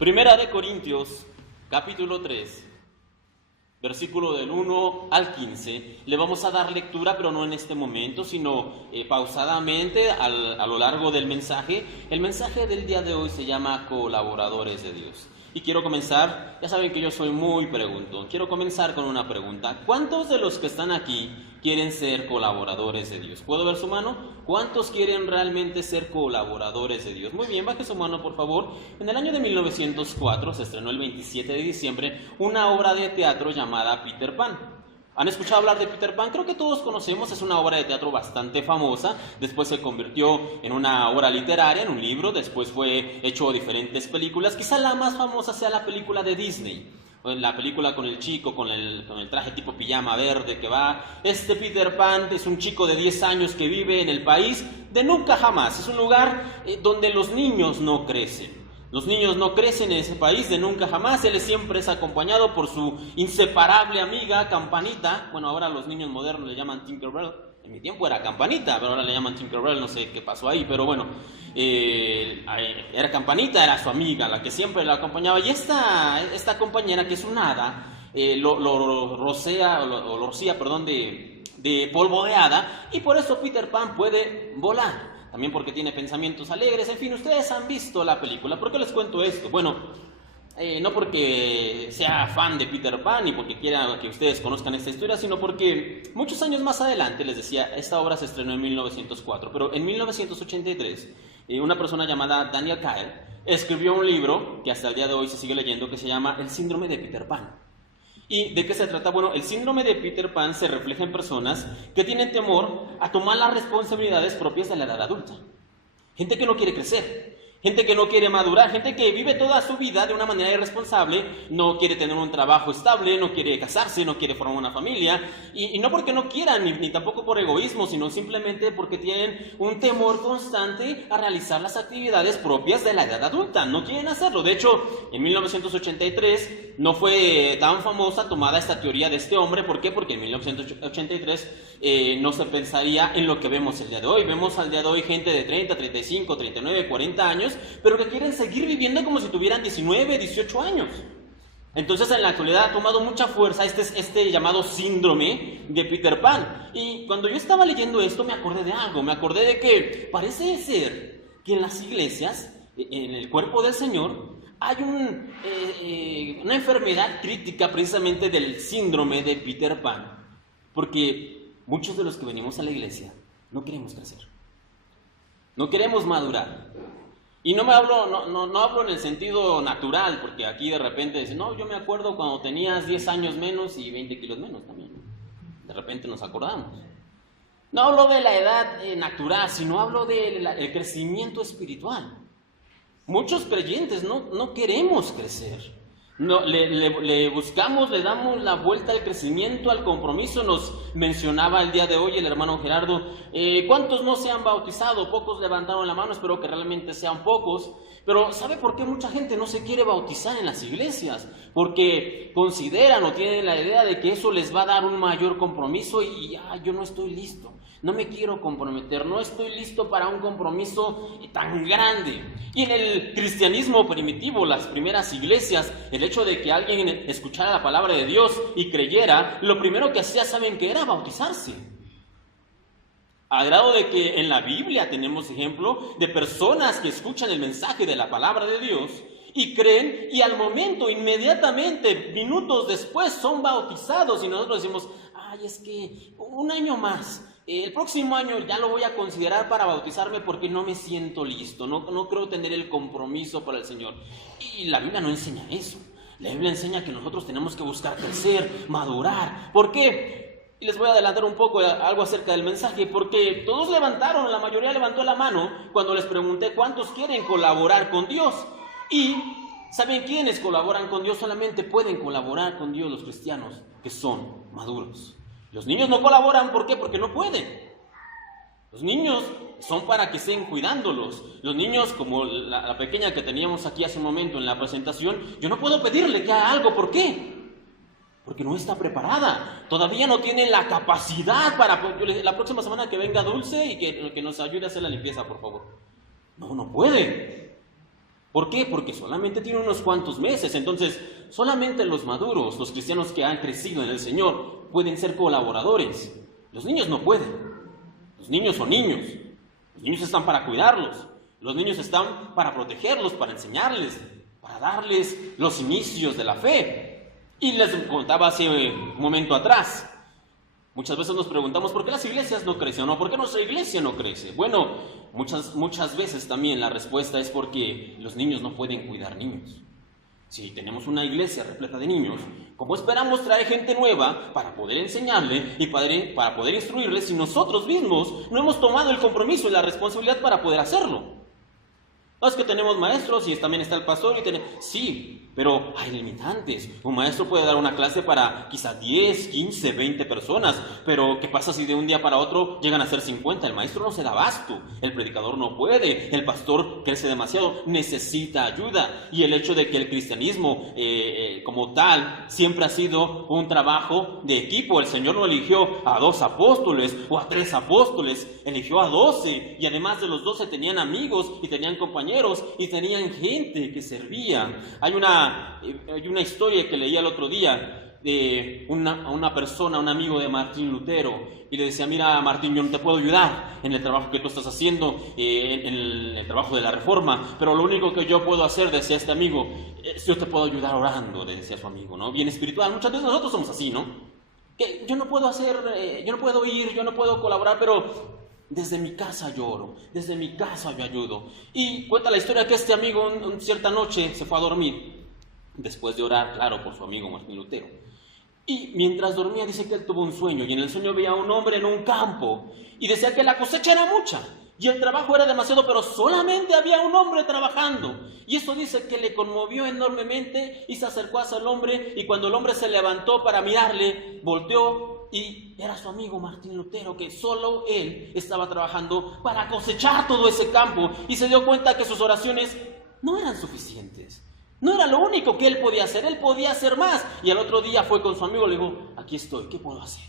Primera de Corintios, capítulo 3, versículo del 1 al 15. Le vamos a dar lectura, pero no en este momento, sino pausadamente a lo largo del mensaje. El mensaje del día de hoy se llama Colaboradores de Dios. Y quiero comenzar, ya saben que yo soy muy preguntón, quiero comenzar con una pregunta. ¿Cuántos de los que están aquí quieren ser colaboradores de Dios? ¿Puedo ver su mano? ¿Cuántos quieren realmente ser colaboradores de Dios? Muy bien, baje su mano por favor. En el año de 1904 se estrenó el 27 de diciembre una obra de teatro llamada Peter Pan. ¿Han escuchado hablar de Peter Pan? Creo que todos conocemos, es una obra de teatro bastante famosa, después se convirtió en una obra literaria, en un libro, después fue hecho diferentes películas, quizá la más famosa sea la película de Disney, la película con el chico, con el traje tipo pijama verde que va. Peter Pan es un chico de 10 años que vive en el país de nunca jamás, es un lugar donde los niños no crecen. Los niños no crecen en ese país de nunca jamás. Él siempre es acompañado por su inseparable amiga Campanita. Bueno, ahora los niños modernos le llaman Tinkerbell. En mi tiempo era Campanita, pero ahora le llaman Tinkerbell, no sé qué pasó ahí, pero bueno, era Campanita, era su amiga, la que siempre la acompañaba. Y esta compañera, que es un hada, lo rocía de polvo de hada, y por eso Peter Pan puede volar. También porque tiene pensamientos alegres. En fin, ustedes han visto la película. ¿Por qué les cuento esto? Bueno, no porque sea fan de Peter Pan y porque quiera que ustedes conozcan esta historia, sino porque muchos años más adelante, les decía, esta obra se estrenó en 1904, pero en 1983 una persona llamada Daniel Kyle escribió un libro que hasta el día de hoy se sigue leyendo, que se llama El síndrome de Peter Pan. ¿Y de qué se trata? Bueno, el síndrome de Peter Pan se refleja en personas que tienen temor a tomar las responsabilidades propias de la edad adulta. Gente que no quiere crecer, gente que no quiere madurar, gente que vive toda su vida de una manera irresponsable, no quiere tener un trabajo estable, no quiere casarse, no quiere formar una familia, y no porque no quieran, ni tampoco por egoísmo, sino simplemente porque tienen un temor constante a realizar las actividades propias de la edad adulta, no quieren hacerlo. De hecho, en 1983 no fue tan famosa tomada esta teoría de este hombre. ¿Por qué? Porque en 1983 no se pensaría en lo que vemos el día de hoy. Vemos al día de hoy gente de 30, 35, 39, 40 años, pero que quieren seguir viviendo como si tuvieran 19, 18 años. Entonces en la actualidad ha tomado mucha fuerza este llamado síndrome de Peter Pan. Y cuando yo estaba leyendo esto me acordé de algo, me acordé de que parece ser que en las iglesias, en el cuerpo del Señor, hay una enfermedad crítica precisamente del síndrome de Peter Pan, porque muchos de los que venimos a la iglesia no queremos crecer, no queremos madurar. Y no hablo en el sentido natural, porque aquí de repente dicen, no, yo me acuerdo cuando tenías 10 años menos y 20 kilos menos también. De repente nos acordamos. No hablo de la edad natural, sino hablo del crecimiento espiritual. Muchos creyentes no queremos crecer. No, le buscamos, le damos la vuelta al crecimiento, al compromiso. Nos mencionaba el día de hoy el hermano Gerardo, ¿cuántos no se han bautizado? Pocos levantaron la mano, espero que realmente sean pocos. Pero ¿sabe por qué mucha gente no se quiere bautizar en las iglesias? Porque consideran o tienen la idea de que eso les va a dar un mayor compromiso y yo no estoy listo. No me quiero comprometer, no estoy listo para un compromiso tan grande. Y en el cristianismo primitivo, las primeras iglesias, el hecho de que alguien escuchara la palabra de Dios y creyera, lo primero que hacía, ¿saben qué era? Bautizarse. A grado de que en la Biblia tenemos ejemplo de personas que escuchan el mensaje de la palabra de Dios y creen, y al momento, inmediatamente, minutos después, son bautizados. Y nosotros decimos, es que un año más, el próximo año ya lo voy a considerar para bautizarme porque no me siento listo, no creo tener el compromiso para el Señor. Y la Biblia no enseña eso. La Biblia enseña que nosotros tenemos que buscar crecer, madurar. ¿Por qué? Y les voy a adelantar un poco algo acerca del mensaje, porque todos levantaron, la mayoría levantó la mano cuando les pregunté cuántos quieren colaborar con Dios. Y ¿saben quiénes colaboran con Dios? Solamente pueden colaborar con Dios los cristianos que son maduros. Los niños no colaboran, ¿por qué? Porque no pueden. Los niños son para que estén cuidándolos. Los niños, como la pequeña que teníamos aquí hace un momento en la presentación, yo no puedo pedirle que haga algo. ¿Por qué? Porque no está preparada. Todavía no tiene la capacidad para... La próxima semana que venga Dulce y que nos ayude a hacer la limpieza, por favor. No puede. ¿Por qué? Porque solamente tiene unos cuantos meses. Entonces, solamente los maduros, los cristianos que han crecido en el Señor, pueden ser colaboradores. Los niños no pueden. Los niños son niños. Los niños están para cuidarlos. Los niños están para protegerlos, para enseñarles, para darles los inicios de la fe. Y les contaba hace un momento atrás, muchas veces nos preguntamos por qué las iglesias no crecen, o por qué nuestra iglesia no crece. Bueno, muchas veces también la respuesta es porque los niños no pueden cuidar niños. Si tenemos una iglesia repleta de niños, ¿cómo esperamos traer gente nueva para poder enseñarle y para poder instruirle si nosotros mismos no hemos tomado el compromiso y la responsabilidad para poder hacerlo? No es que tenemos maestros y también está el pastor sí, pero hay limitantes. Un maestro puede dar una clase para quizá 10, 15, 20 personas, pero ¿qué pasa si de un día para otro llegan a ser 50? El maestro no se da abasto, el predicador no puede, el pastor crece demasiado, necesita ayuda. Y el hecho de que el cristianismo como tal siempre ha sido un trabajo de equipo. El Señor no eligió a 2 apóstoles o a 3 apóstoles, eligió a 12, y además de los 12 tenían amigos y tenían compañeros y tenían gente que servía. Hay una historia que leí el otro día de una persona, un amigo de Martín Lutero, y le decía: mira, Martín, yo no te puedo ayudar en el trabajo que tú estás haciendo, en el trabajo de la reforma, pero lo único que yo puedo hacer, decía este amigo, es yo te puedo ayudar orando, le decía su amigo, ¿no? Bien espiritual. Muchas veces nosotros somos así, ¿no? Que yo no puedo yo no puedo ir, yo no puedo colaborar, pero desde mi casa yo oro, desde mi casa yo ayudo. Y cuenta la historia que este amigo cierta noche se fue a dormir, después de orar, claro, por su amigo Martín Lutero. Y mientras dormía dice que él tuvo un sueño, y en el sueño veía a un hombre en un campo, y decía que la cosecha era mucha, y el trabajo era demasiado, pero solamente había un hombre trabajando. Y eso dice que le conmovió enormemente, y se acercó hacia el hombre, y cuando el hombre se levantó para mirarle, volteó, y era su amigo Martín Lutero, que solo él estaba trabajando para cosechar todo ese campo, y se dio cuenta que sus oraciones no eran suficientes. No era lo único que él podía hacer más. Y al otro día fue con su amigo y le dijo: aquí estoy, ¿qué puedo hacer?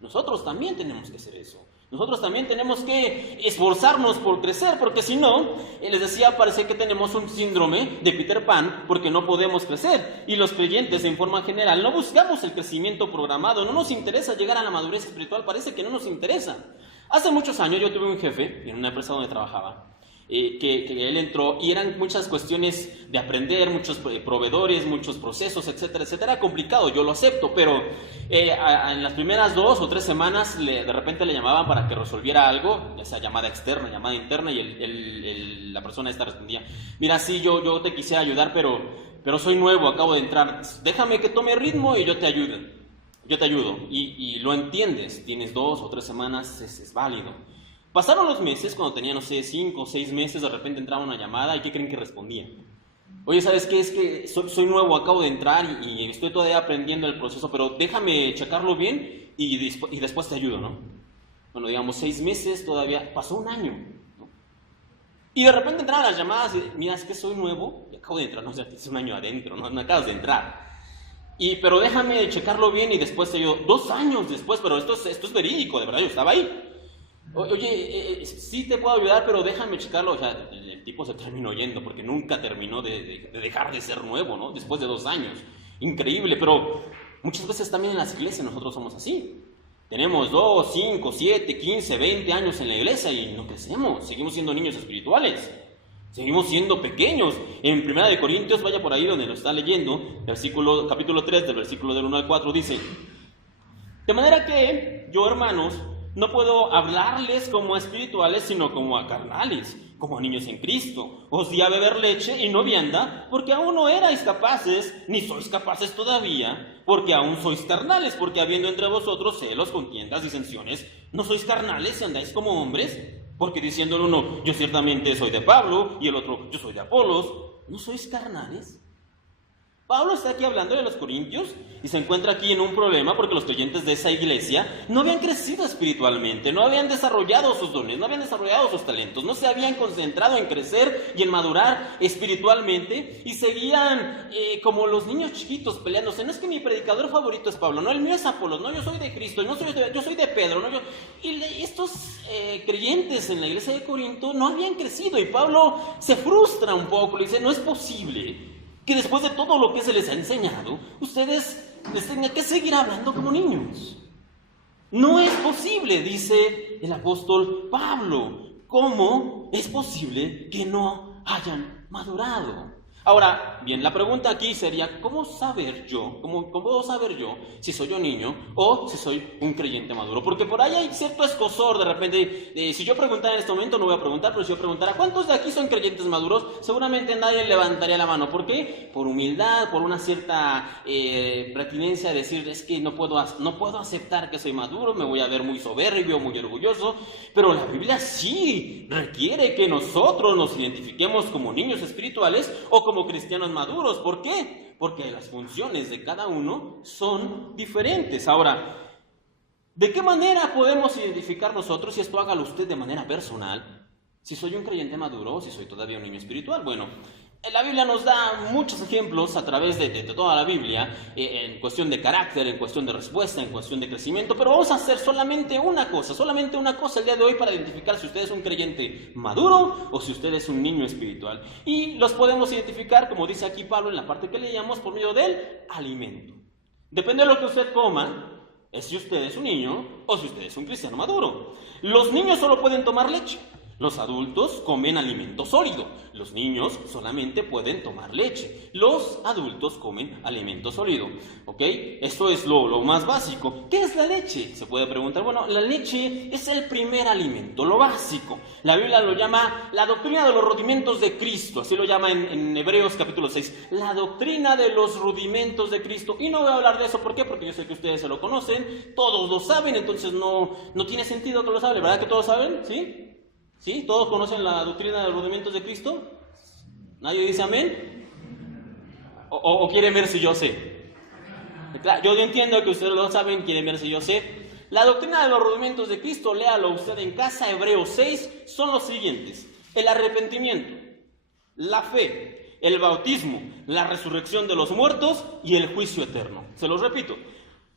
Nosotros también tenemos que hacer eso. Nosotros también tenemos que esforzarnos por crecer, porque si no, les decía, parece que tenemos un síndrome de Peter Pan, porque no podemos crecer. Y los creyentes, en forma general, no buscamos el crecimiento programado, no nos interesa llegar a la madurez espiritual, parece que no nos interesa. Hace muchos años yo tuve un jefe en una empresa donde trabajaba, que él entró, y eran muchas cuestiones de aprender, muchos proveedores, muchos procesos, etcétera, etcétera. Era complicado, yo lo acepto, pero en las primeras 2 o 3 semanas de repente le llamaban para que resolviera algo, ya sea llamada externa, llamada interna, y la persona esta respondía: mira, sí, yo te quise ayudar, pero soy nuevo, acabo de entrar, déjame que tome ritmo y yo te ayudo. Y lo entiendes, tienes 2 o 3 semanas, es válido. Pasaron los meses, cuando tenía, no sé, 5 o 6 meses, de repente entraba una llamada, ¿y qué creen que respondía? Oye, ¿sabes qué? Es que soy nuevo, acabo de entrar y estoy todavía aprendiendo el proceso, pero déjame checarlo bien y después te ayudo, ¿no? Bueno, digamos, 6 meses, todavía pasó un año, ¿no? Y de repente entraban las llamadas y: mira, es que soy nuevo y acabo de entrar, no sé, es un año adentro, no acabas de entrar. Pero déjame checarlo bien y después te ayudo. 2 años después, pero esto es verídico, de verdad, yo estaba ahí. Oye, sí te puedo ayudar, pero déjame checarlo. O sea, el tipo se terminó yendo porque nunca terminó de dejar de ser nuevo, ¿no? Después de 2 años. Increíble, pero muchas veces también en las iglesias nosotros somos así. Tenemos 2, 5, 7, 15, 20 años en la iglesia y no crecemos. Seguimos siendo niños espirituales. Seguimos siendo pequeños. En 1 de Corintios, vaya por ahí donde lo está leyendo, capítulo 3, del versículo del 1 al 4, dice: de manera que yo, hermanos, no puedo hablarles como a espirituales, sino como a carnales, como a niños en Cristo. Os di a beber leche y no vianda, porque aún no erais capaces, ni sois capaces todavía, porque aún sois carnales, porque habiendo entre vosotros celos, contiendas, disensiones, ¿no sois carnales y andáis como hombres? Porque diciendo el uno: yo ciertamente soy de Pablo, y el otro: yo soy de Apolos, ¿no sois carnales? Pablo está aquí hablando de los corintios y se encuentra aquí en un problema porque los creyentes de esa iglesia no habían crecido espiritualmente, no habían desarrollado sus dones, no habían desarrollado sus talentos, no se habían concentrado en crecer y en madurar espiritualmente y seguían como los niños chiquitos peleándose. No es que mi predicador favorito es Pablo, no, el mío es Apolos, no, yo soy de Cristo, no yo soy de Pedro, no, y estos creyentes en la iglesia de Corinto no habían crecido y Pablo se frustra un poco, le dice, no es posible que después de todo lo que se les ha enseñado, ustedes les tengan que seguir hablando como niños. No es posible, dice el apóstol Pablo. ¿Cómo es posible que no hayan madurado? Ahora, bien, la pregunta aquí sería, ¿cómo saber yo si soy un niño o si soy un creyente maduro? Porque por ahí hay cierto escozor de repente. Si yo preguntara en este momento, no voy a preguntar, pero si yo preguntara, ¿cuántos de aquí son creyentes maduros? Seguramente nadie levantaría la mano. ¿Por qué? Por humildad, por una cierta retinencia de decir, es que no puedo aceptar que soy maduro, me voy a ver muy soberbio, muy orgulloso. Pero la Biblia sí requiere que nosotros nos identifiquemos como niños espirituales o como cristianos maduros. ¿Por qué? Porque las funciones de cada uno son diferentes. Ahora, ¿de qué manera podemos identificar nosotros, y esto hágalo usted de manera personal, si soy un creyente maduro o si soy todavía un niño espiritual? Bueno, la Biblia nos da muchos ejemplos a través de toda la Biblia, en cuestión de carácter, en cuestión de respuesta, en cuestión de crecimiento, pero vamos a hacer solamente una cosa el día de hoy para identificar si usted es un creyente maduro o si usted es un niño espiritual. Y los podemos identificar, como dice aquí Pablo en la parte que leíamos, por medio del alimento. Depende de lo que usted coma, es si usted es un niño o si usted es un cristiano maduro. Los niños solo pueden tomar leche. Los adultos comen alimento sólido. Los niños solamente pueden tomar leche. Los adultos comen alimento sólido. ¿Ok? Esto es lo más básico. ¿Qué es la leche? Se puede preguntar. Bueno, la leche es el primer alimento, lo básico. La Biblia lo llama la doctrina de los rudimentos de Cristo. Así lo llama en Hebreos capítulo 6. La doctrina de los rudimentos de Cristo. Y no voy a hablar de eso. ¿Por qué? Porque yo sé que ustedes se lo conocen. Todos lo saben. Entonces no tiene sentido que lo saben. ¿Verdad que todos saben? ¿Sí? ¿Sí? ¿Todos conocen la doctrina de los rudimentos de Cristo? ¿Nadie dice amén? ¿O quieren ver si yo sé? Claro, yo entiendo que ustedes lo saben, quieren ver si yo sé. La doctrina de los rudimentos de Cristo, léalo usted en casa, Hebreos 6, son los siguientes: el arrepentimiento, la fe, el bautismo, la resurrección de los muertos y el juicio eterno. Se los repito: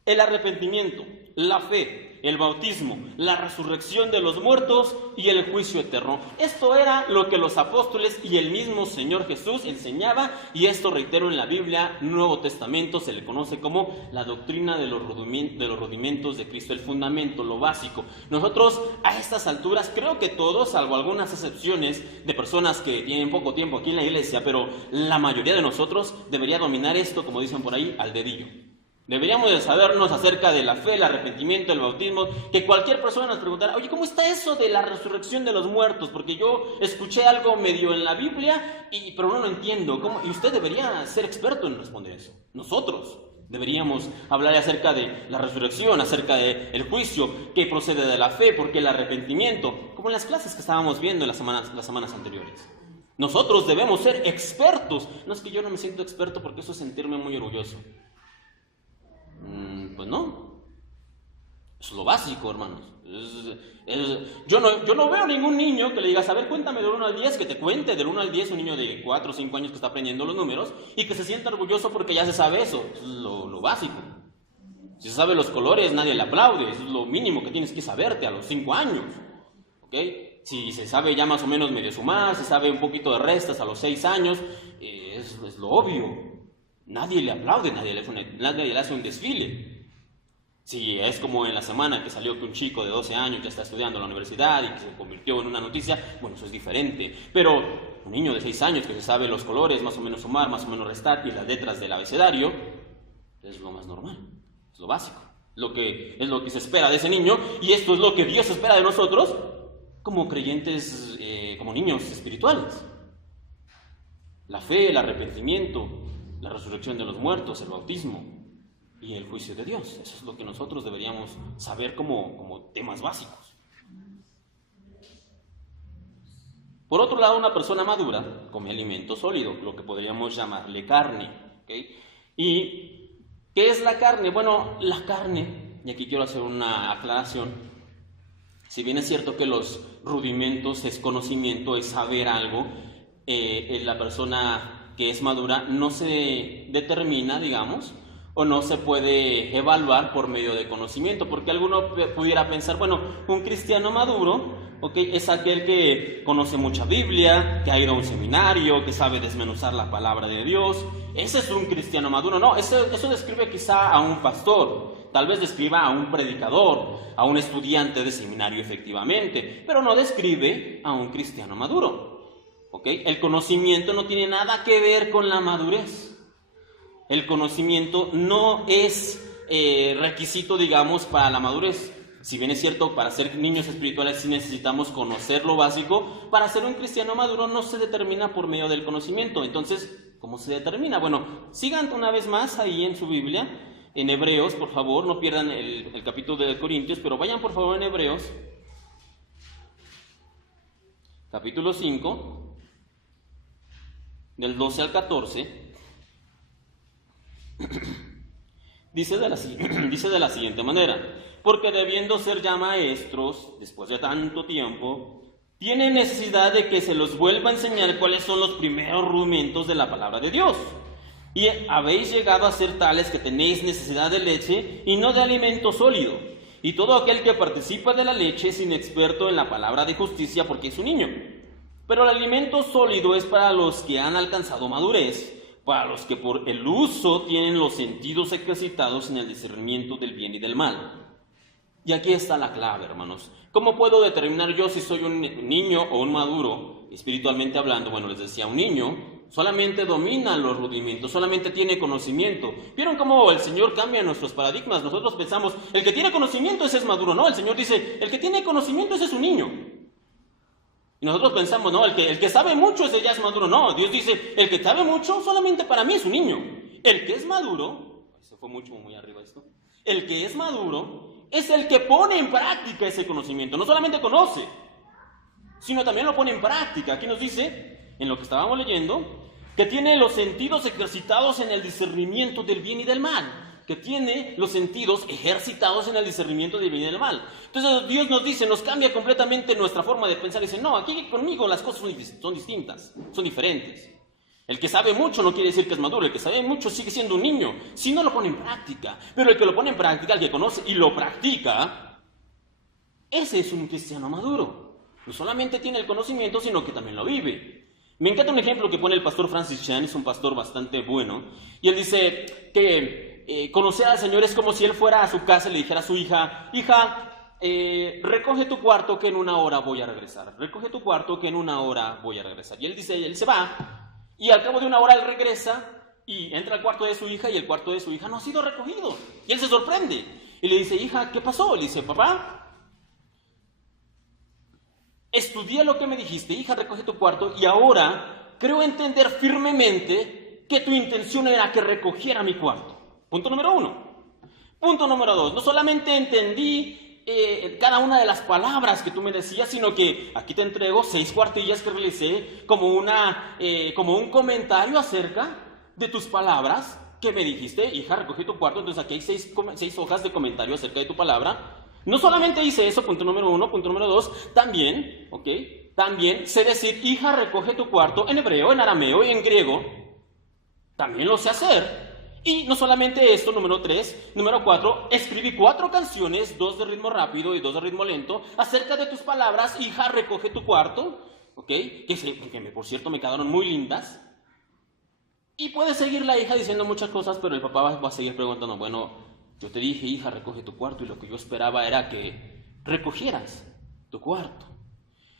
el arrepentimiento, la fe, el bautismo, la resurrección de los muertos y el juicio eterno. Esto era lo que los apóstoles y el mismo Señor Jesús enseñaba, y esto, reitero, en la Biblia, Nuevo Testamento, se le conoce como la doctrina de los rudimentos de Cristo, el fundamento, lo básico. Nosotros, a estas alturas, creo que todos, salvo algunas excepciones de personas que tienen poco tiempo aquí en la iglesia, pero la mayoría de nosotros debería dominar esto, como dicen por ahí, al dedillo. Deberíamos de sabernos acerca de la fe, el arrepentimiento, el bautismo, que cualquier persona nos preguntara, oye, ¿cómo está eso de la resurrección de los muertos? Porque yo escuché algo medio en la Biblia, pero no lo entiendo. ¿Cómo? Y usted debería ser experto en responder eso. Nosotros deberíamos hablar acerca de la resurrección, acerca del juicio, qué procede de la fe, por qué el arrepentimiento, como en las clases que estábamos viendo en las semanas anteriores. Nosotros debemos ser expertos. No es que yo no me siento experto porque eso es sentirme muy orgulloso. Pues no, es lo básico, hermanos. Yo no veo ningún niño que le digas, a ver, cuéntame del 1 al 10, que te cuente del 1 al 10 un niño de 4 o 5 años que está aprendiendo los números y que se sienta orgulloso porque ya se sabe eso. Es lo básico. Si se sabe los colores, nadie le aplaude. Es lo mínimo que tienes que saberte a los 5 años. ¿Ok? Si se sabe ya más o menos medio sumar, se sabe un poquito de restas a los 6 años, es lo obvio. Nadie le aplaude, nadie le hace un desfile. Si es como en la semana que salió que un chico de 12 años ya está estudiando en la universidad y que se convirtió en una noticia, bueno, eso es diferente. Pero un niño de 6 años que se sabe los colores, más o menos sumar, más o menos restar y las letras del abecedario, es lo más normal, es lo básico. Es lo que se espera de ese niño, y esto es lo que Dios espera de nosotros como creyentes, como niños espirituales. La fe, el arrepentimiento, la resurrección de los muertos, el bautismo y el juicio de Dios. Eso es lo que nosotros deberíamos saber como temas básicos. Por otro lado, una persona madura come alimento sólido, lo que podríamos llamarle carne. ¿ok? ¿Y qué es la carne? Bueno, la carne, y aquí quiero hacer una aclaración, si bien es cierto que los rudimentos es conocimiento, es saber algo, la persona que es madura no se determina, digamos, o no se puede evaluar por medio de conocimiento, porque alguno pudiera pensar, bueno, un cristiano maduro, ¿okay?, es aquel que conoce mucha Biblia, que ha ido a un seminario, que sabe desmenuzar la palabra de Dios. Ese es un cristiano maduro. No, eso describe quizá a un pastor, tal vez describa a un predicador, a un estudiante de seminario efectivamente, pero no describe a un cristiano maduro, ¿ok? El conocimiento no tiene nada que ver con la madurez. El conocimiento no es requisito, digamos, para la madurez. Si bien es cierto, para ser niños espirituales sí necesitamos conocer lo básico, para ser un cristiano maduro no se determina por medio del conocimiento. Entonces, ¿cómo se determina? Bueno, sigan una vez más ahí en su Biblia, en Hebreos, por favor, no pierdan el capítulo de Corintios, pero vayan por favor en Hebreos, capítulo 5, del 12 al 14. Dice de la siguiente manera: porque debiendo ser ya maestros, después de tanto tiempo, tienen necesidad de que se los vuelva a enseñar cuáles son los primeros rudimentos de la palabra de Dios. Y habéis llegado a ser tales que tenéis necesidad de leche y no de alimento sólido. Y todo aquel que participa de la leche es inexperto en la palabra de justicia porque es un niño. Pero el alimento sólido es para los que han alcanzado madurez, para los que por el uso tienen los sentidos ejercitados en el discernimiento del bien y del mal. Y aquí está la clave, hermanos. ¿Cómo puedo determinar yo si soy un niño o un maduro, espiritualmente hablando? Bueno, les decía, un niño solamente domina los rudimentos, solamente tiene conocimiento. ¿Vieron cómo el Señor cambia nuestros paradigmas? Nosotros pensamos, el que tiene conocimiento ese es maduro. No, el Señor dice, el que tiene conocimiento ese es un niño. Y nosotros pensamos, no, el que sabe mucho ese ya es maduro. No, Dios dice, el que sabe mucho solamente para mí es un niño. El que es maduro, se fue muy arriba esto, el que es maduro es el que pone en práctica ese conocimiento. No solamente conoce, sino también lo pone en práctica. Aquí nos dice, en lo que estábamos leyendo, que tiene los sentidos ejercitados en el discernimiento del bien y del mal. Que tiene los sentidos ejercitados en el discernimiento del bien y del mal. Entonces Dios nos dice, nos cambia completamente nuestra forma de pensar. Dice, no, aquí conmigo las cosas son distintas, son diferentes. El que sabe mucho no quiere decir que es maduro. El que sabe mucho sigue siendo un niño, si no lo pone en práctica. Pero el que lo pone en práctica, el que conoce y lo practica, ese es un cristiano maduro. No solamente tiene el conocimiento, sino que también lo vive. Me encanta un ejemplo que pone el pastor Francis Chan, es un pastor bastante bueno, y él dice que conocer al Señor es como si él fuera a su casa y le dijera a su hija, recoge tu cuarto que en una hora voy a regresar, recoge tu cuarto que en una hora voy a regresar. Y él dice, él se va, y al cabo de una hora él regresa y entra al cuarto de su hija y el cuarto de su hija no ha sido recogido. Y él se sorprende y le dice, hija, ¿qué pasó? Le dice, papá, estudié lo que me dijiste, hija, recoge tu cuarto, y ahora creo entender firmemente que tu intención era que recogiera mi cuarto. Punto número 1. Punto número 2. No solamente entendí cada una de las palabras que tú me decías, sino que aquí te entrego 6 cuartillas que realicé como un comentario acerca de tus palabras que me dijiste, hija, recogí tu cuarto. Entonces aquí hay 6 hojas de comentario acerca de tu palabra. No solamente hice eso, punto número 1, punto número 2, también, también sé decir, hija, recoge tu cuarto en hebreo, en arameo y en griego. También lo sé hacer. Y no solamente esto, número 3, número 4, escribí 4 canciones, 2 de ritmo rápido y 2 de ritmo lento, acerca de tus palabras, hija, recoge tu cuarto, que por cierto me quedaron muy lindas. Y puede seguir la hija diciendo muchas cosas, pero el papá va a seguir preguntando, bueno, yo te dije, hija, recoge tu cuarto, y lo que yo esperaba era que recogieras tu cuarto.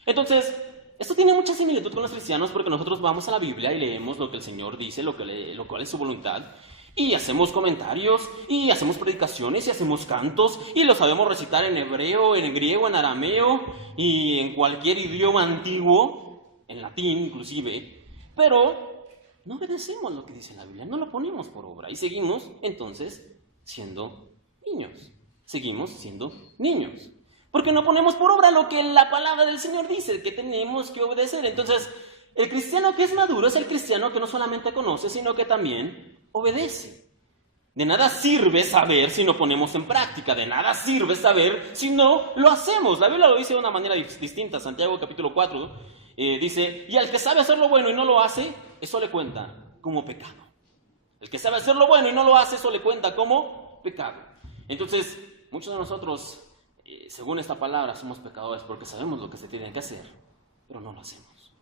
Entonces, esto tiene mucha similitud con los cristianos, porque nosotros vamos a la Biblia y leemos lo que el Señor dice, lo cual es su voluntad, y hacemos comentarios, y hacemos predicaciones, y hacemos cantos, y lo sabemos recitar en hebreo, en griego, en arameo, y en cualquier idioma antiguo, en latín inclusive, pero no obedecemos lo que dice la Biblia, no lo ponemos por obra, y seguimos entonces siendo niños. Seguimos siendo niños. Porque no ponemos por obra lo que la palabra del Señor dice, que tenemos que obedecer. Entonces, el cristiano que es maduro es el cristiano que no solamente conoce, sino que también obedece. De nada sirve saber si no ponemos en práctica, de nada sirve saber si no lo hacemos. La Biblia lo dice de una manera distinta. Santiago capítulo 4 dice, y al que sabe hacer lo bueno y no lo hace, eso le cuenta como pecado. El que sabe hacer lo bueno y no lo hace, eso le cuenta como pecado. Entonces, muchos de nosotros, según esta palabra, somos pecadores porque sabemos lo que se tiene que hacer, pero no lo hacemos.